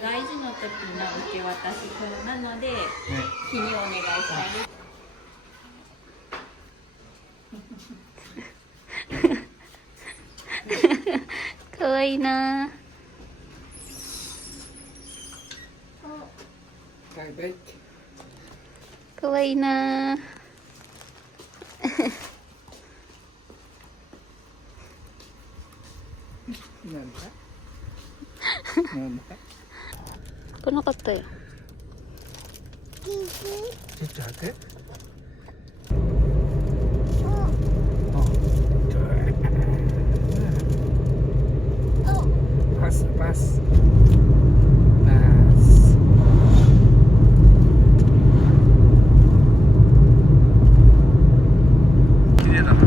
外事の時の受け渡しなので、日にお願いしたいです。かわいいな。かわいいな。なんだ来なかったよ。ちょっと待って。パスパスパス。綺麗だな。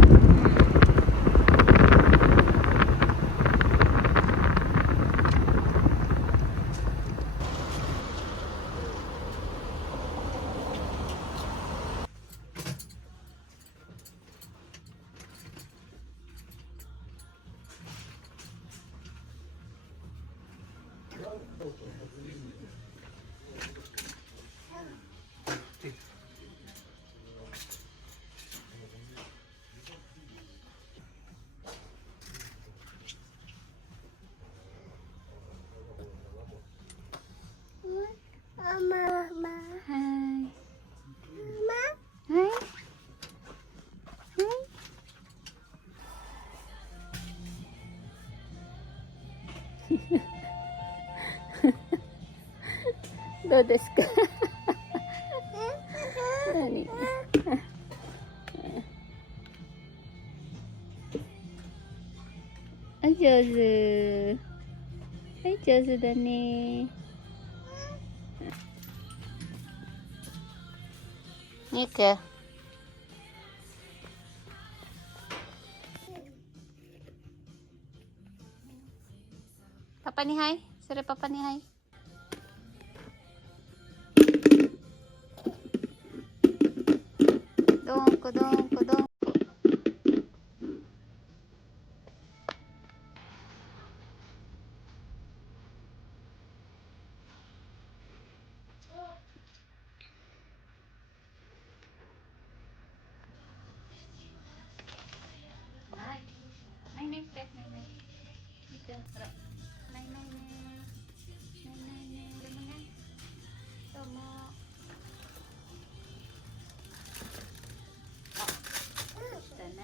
どうですか？何？あ、上手。はい、上手だね。ニク。パパにはい。それパパにはい。どんこどんこどんこ。ないないって、ないない。見て、ほら。ないないね。ないないね。でもね。どうも。あ、したな。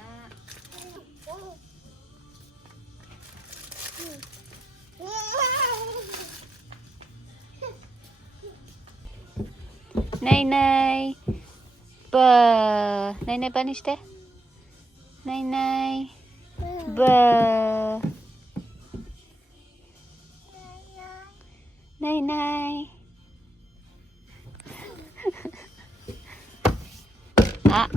ないない。ばー。ないないばにして。ないない。ばー。ないない。あ。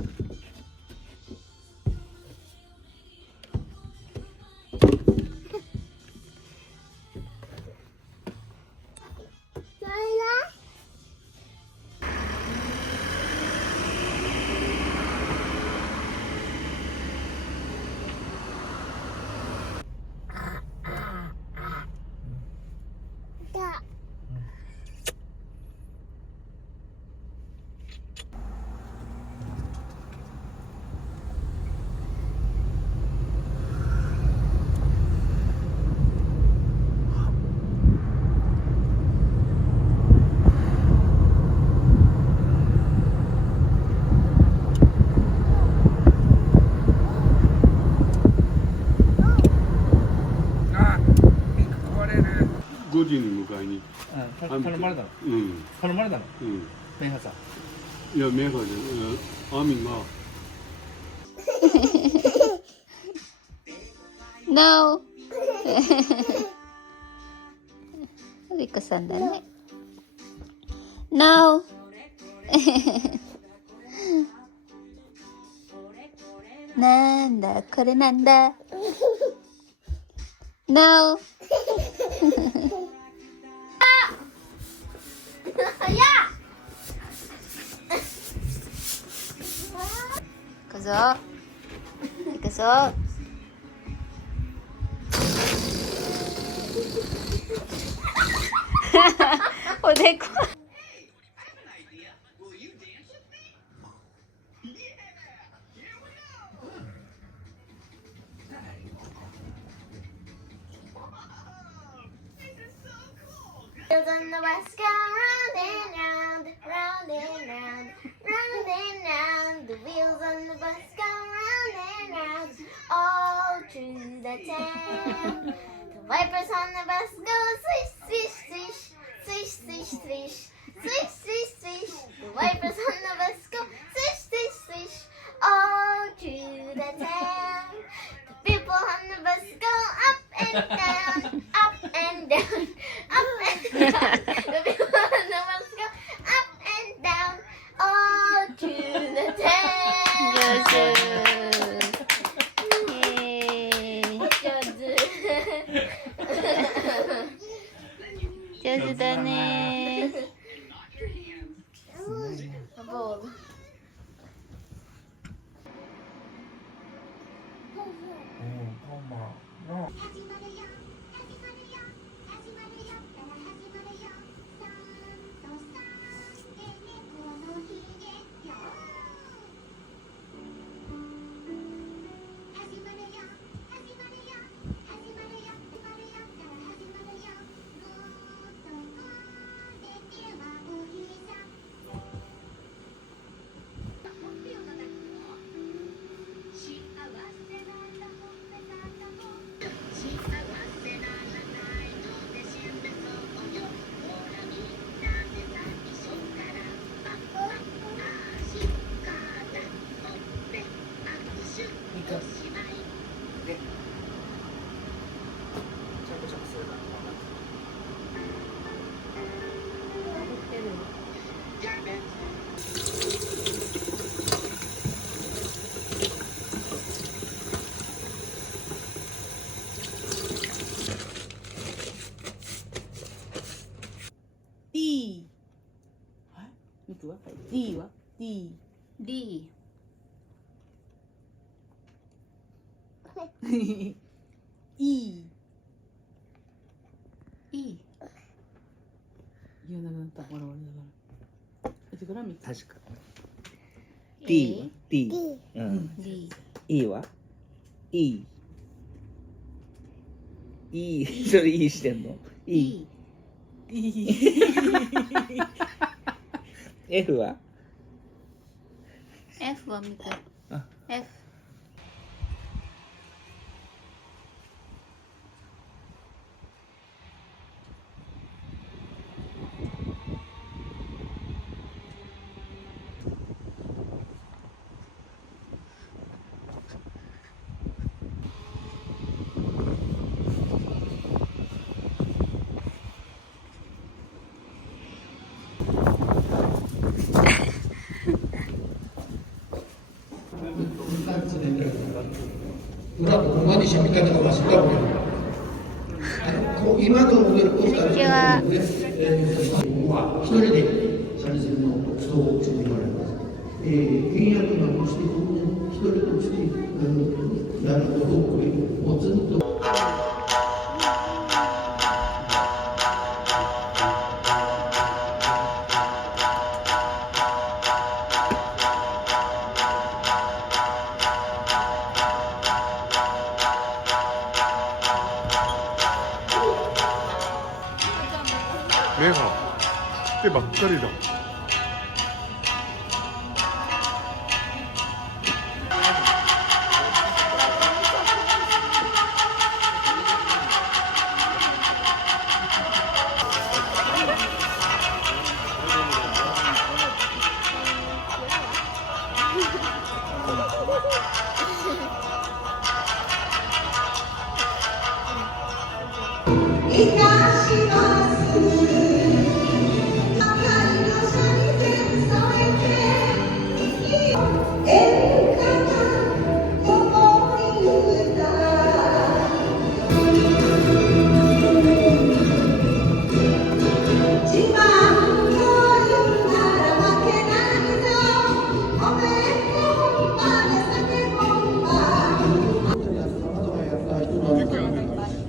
5時に迎えに。頼まれたの。うん。頼まれたの。うん。メンハさん。いや、メーカーで、アミが。No! リコさんだね。No! なんだ、これなんだ。No! 行くぞ。行くぞ。おでこ。Wheels on the bus go round and round, round and round, round and round. The wheels on the bus go round and round, all through the town. The wipers on the bus go swish, swish, swish, swish, swish, swish, swish, swish, swish. The wipers on the bus go swish, swish, swish, all through the town. The people on the bus go up and down, up and down, up and down. The people on the bus go up and down, all through the town. 上手だね。ボール。D。はい。ミクは？はい。D は D。D。E。E。いやなくなった。ほらほらほら。いつからミク？確か。D は D。うん。 D。E は E。E。それ E してんの ?E。F は F は見て。あ F。裏の馬にしゃ見方が忘れたわけ。今のモデルポスターで一人で参戦の国葬をしていかれます。倹約なをして一人としてやることをもうずっと。目が手ばっかりだ。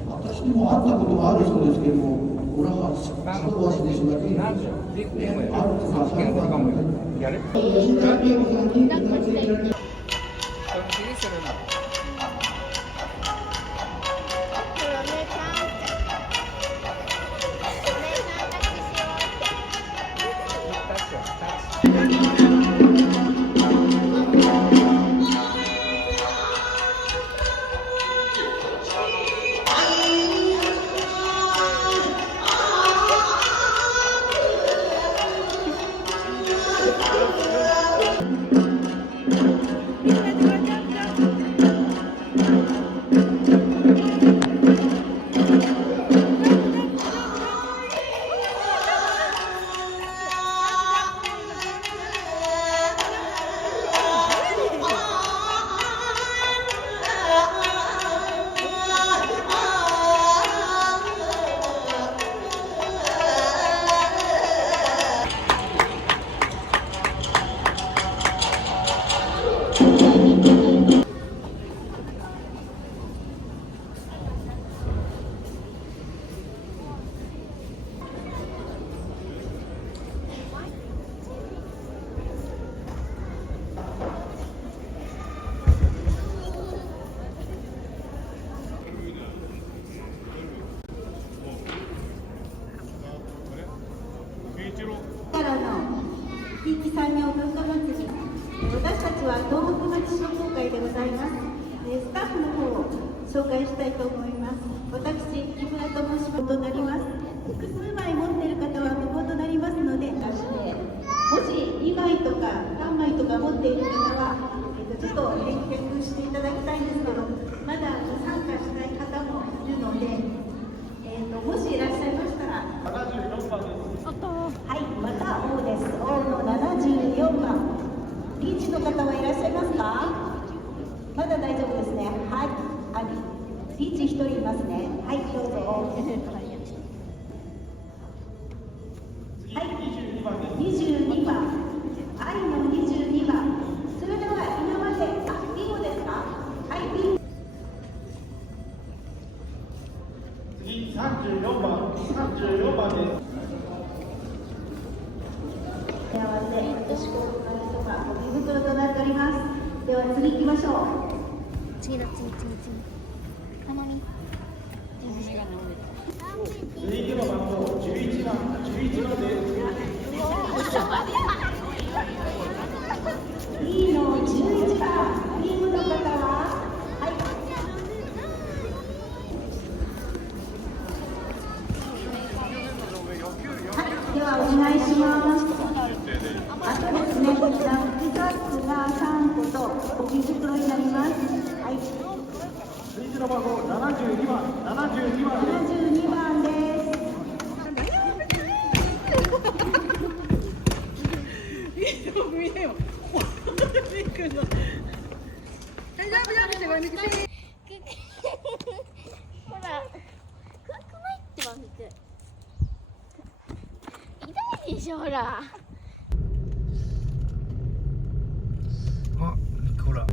私にも会ったことがあるそうですけども、裏は外壊しでしょだけあるとかやるからの地域産業文化祭り、私たちは東北町商工会でございます。スタッフの方を紹介したいと思います。私、木村と申しますとなります。複数枚持っている方は無効となりますので、出して、もし2枚とか3枚とか持っている方は、ちょっと返却していただきたいんですけど、まだ参加したい方もいるので、もしいらっしゃいましたら、74番です。はい、また王です。王の74番。リーチの方はいらっしゃいますか？まだ大丈夫ですね。はい、リーチ1人いますね。はい、どうぞ。はい、22番。愛の22番。それでは今まで、ビンゴですか？はい、ビンゴ。次34番です。手合わせ、よしこおかりとか、ごみ袋となっております。では次行きましょう。次だ次たまに続いての番号11番です。B の11番、リーグの方は、はい。はい、ではお願いします。あとですね、ラップカップが3個とゴミ袋になります。はい。続いての番号72番72番です。ほら暗くないってばみく痛いでしょほらあ、ほら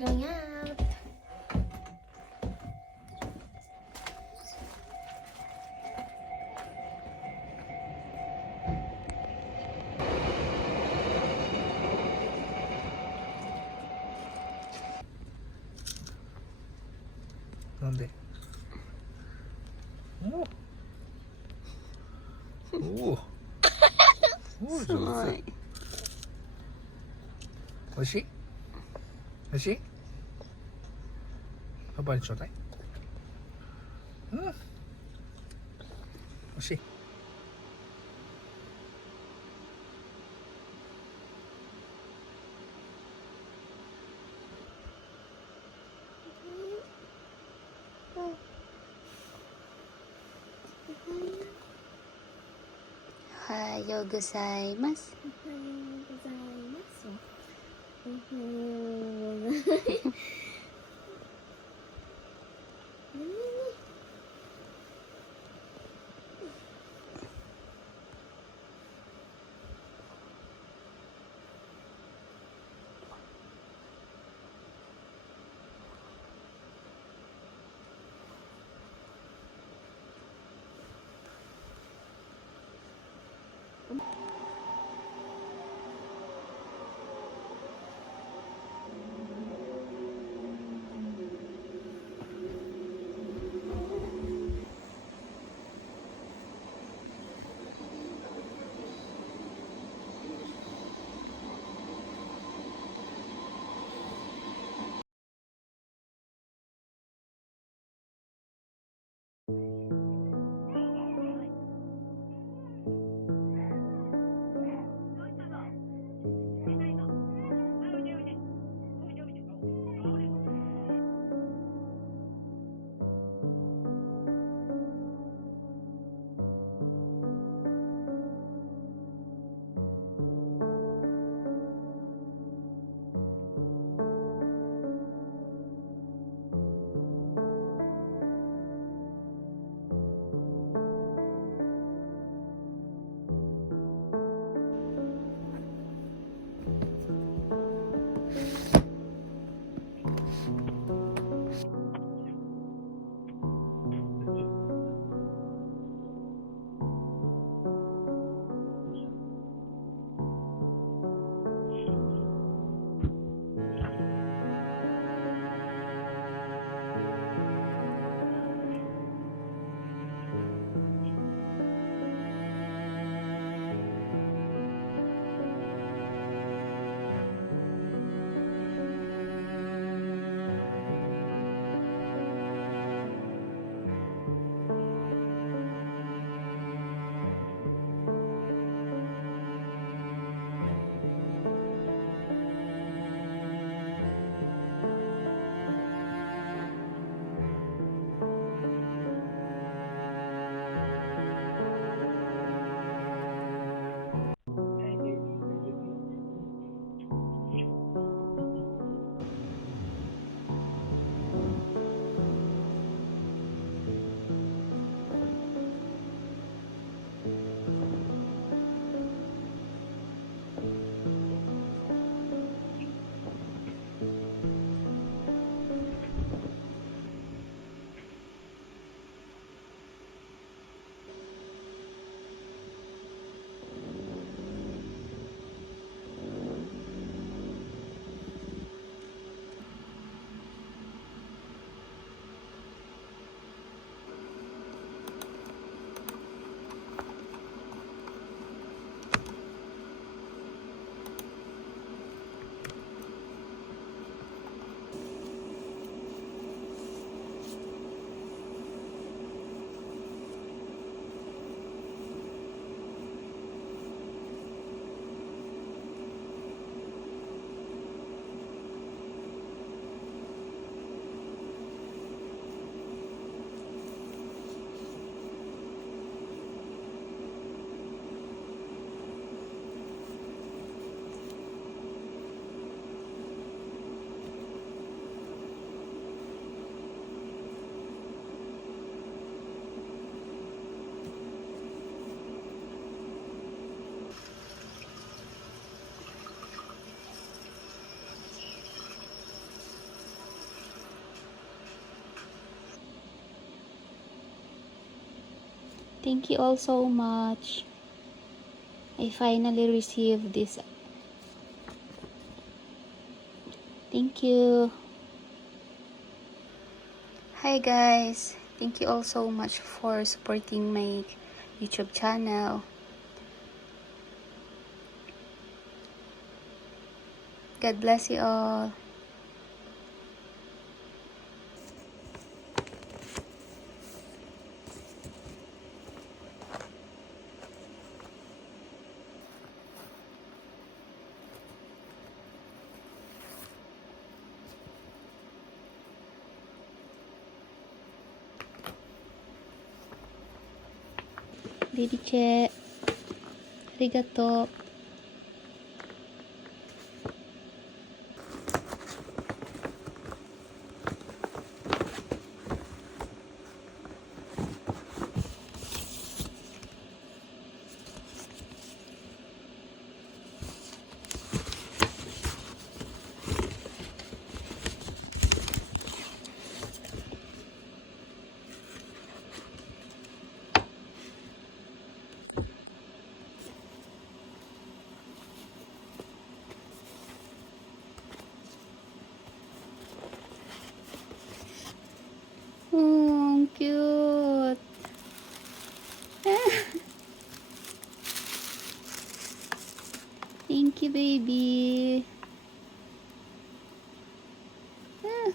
Going out.なんでおお上手。おいしいおいしいパパにちょうだい。おいしい。おはようございます。Thank you all so much. I finally received this. Thank you. Hi guys. Thank you all so much for supporting my YouTube channel. God bless you all. Baby Che, arigato. Oh, cute. Thank you, baby.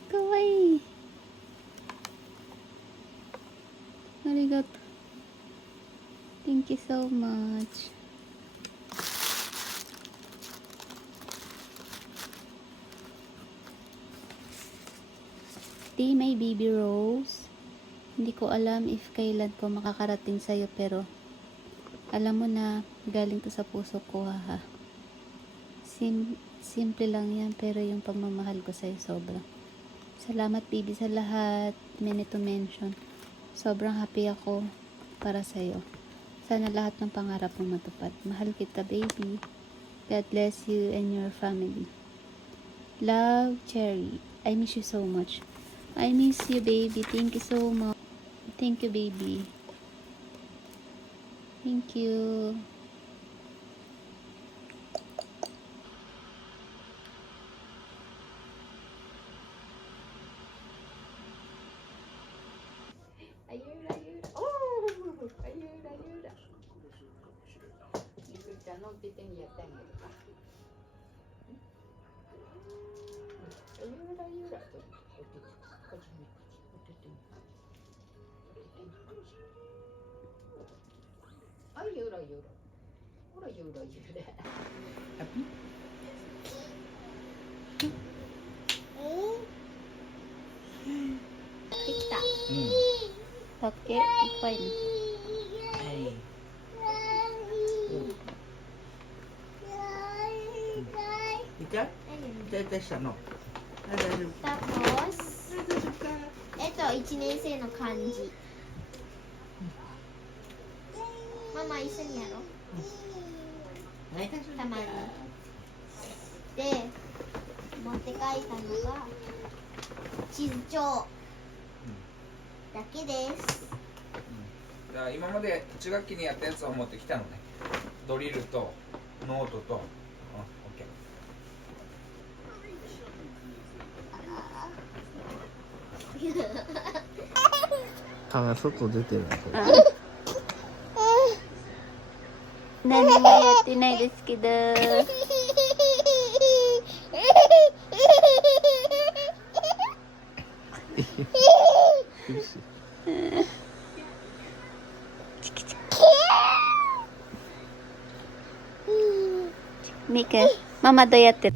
Kawaii. Arigato. Thank you so much. Di may baby rose. Hindi ko alam if kailan ko makakarating sa'yo, pero alam mo na galing to sa puso ko, ha. Simple lang yan, pero yung pagmamahal ko sa'yo sobra. Salamat baby sa lahat. Many to mention. Sobrang happy ako para sa'yo. Sana lahat ng pangarap mo matupad. Mahal kita baby. God bless you and your family. Love, Cherry. I miss you so much. I miss you baby. Thank you so much. Thank you baby. Thank you. Ayuda. Oh! Ayuda. Ikutan ng piting yatang. Ayuda. Ayuda. Happy? Tikta. Okay, fine. Ika? Itaしたの。大丈夫。 Tapos, ito, 1年生の漢字。ママ一緒にやろう。たまに。で、持って帰ったのが地図帳だけです。だから今まで1学期にやったやつを持ってきたのね。ドリルとノートと、歯が外出てる。何もやってないですけど。ミカ、ママどうやってる？